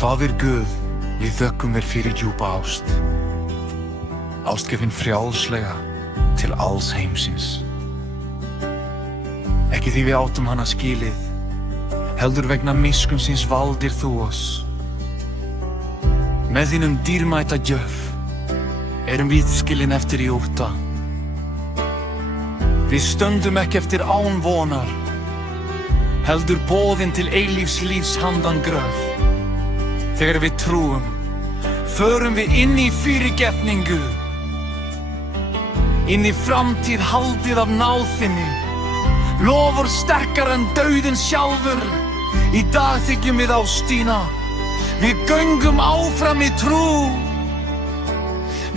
Faðir Guð, við þökkum þér fyrir djúpa ást. Ástgefin frjálslega til alls heimsins. Ekki því við áttum hana skilið, heldur vegna miskunnsins valdir þú oss. Með þínum dýrmæta gjöf erum við skilin eftir í ótta. Við stöndum ekki eftir án vonar, heldur boðin til eilífs lífs handan gröf. Þegar við trúum, förum við inn í fyrirgefningu, inn í framtíð haldið af náð þinni. Lofur sterkar en dauðinn sjálfur, í dag þykjum við ástína. Við göngum áfram í trú,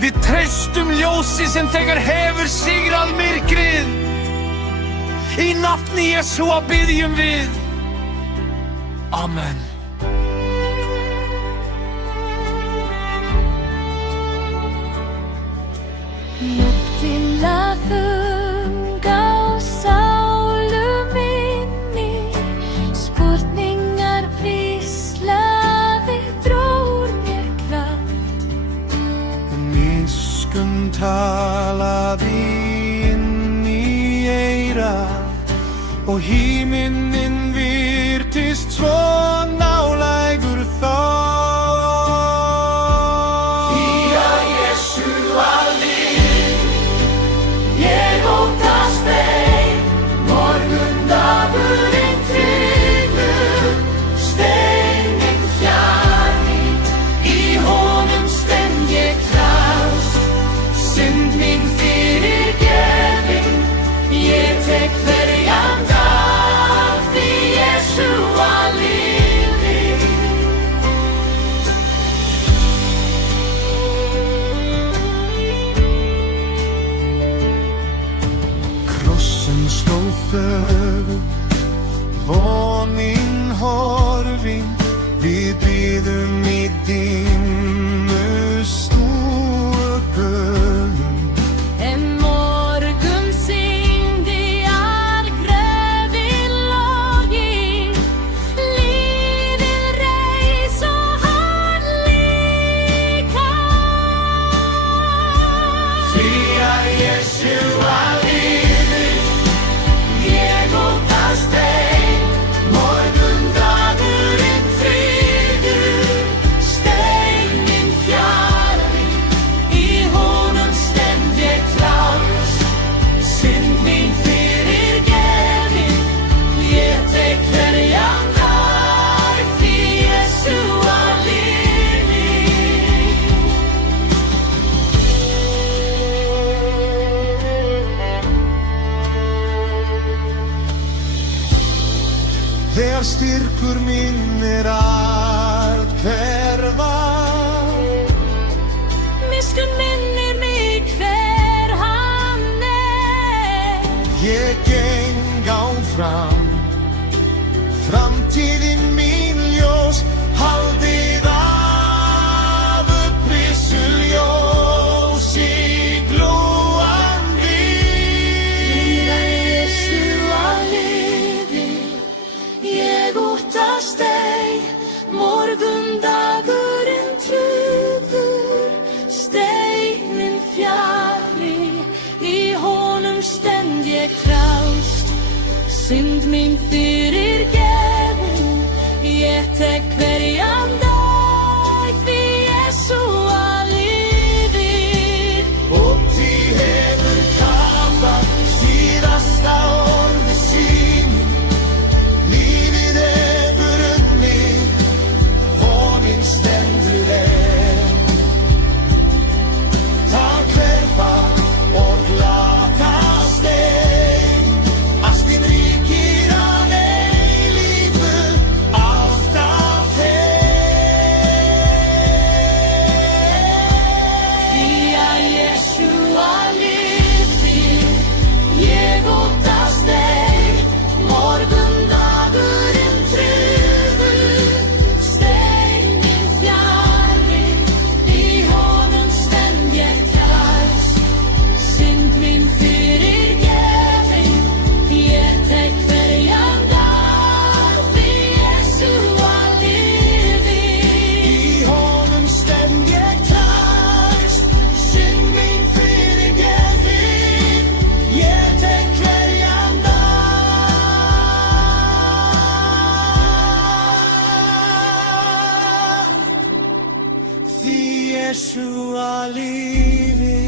við treystum ljósi sem þegar hefur sigrað myrkrið. Í nafni Jesúa biðjum við, Amen. Nóttin lag þung á sálu minni, spurningar hvíslaði dró úr mér kraft. Miskunn talaði inn í eyrað og himinninn virtist svo nálægur þá. Því að Jesúa ég óttast ei, morgundagurinn tryggur, steininn fjarri, í honum stend ég traust. Synd mín fyrirgefin, ég tek hverjan dag, því Jesúa lifir. Krossen stóð þögul, vonin horfin, við bíðum í dimmu stúgum. En morgun sýndi að gröfin logi, lífið reis og hann líka. Því að Jesúa Ég óttast ei, morgundagurinn tryggur, steininn fjarri, í honum stend ég traust. Synd mín fyrirgefin, ég tek hverjan dag, því Jesúa lifir. Þegar styrkur minn að hverfa, Miskunn minnir mig hver hann ég geng áfram. Framtíðin mín ljós, haldið af upprisu ljósi glóandi. Jesúa lifir, ég óttast ei, morgundagurinn tryggur, steininn fjarri, í honum stend ég traust. Synd mín fyrirgefin, ég tek hverjan dag, því Jesúa lifir. Ótti hefur kapað síðasta orði sínum, lífið hefur unnið, vonin stendur enn. Það hverfa og glatast ein, ástin ríkir að eilífu. Jeshua lífið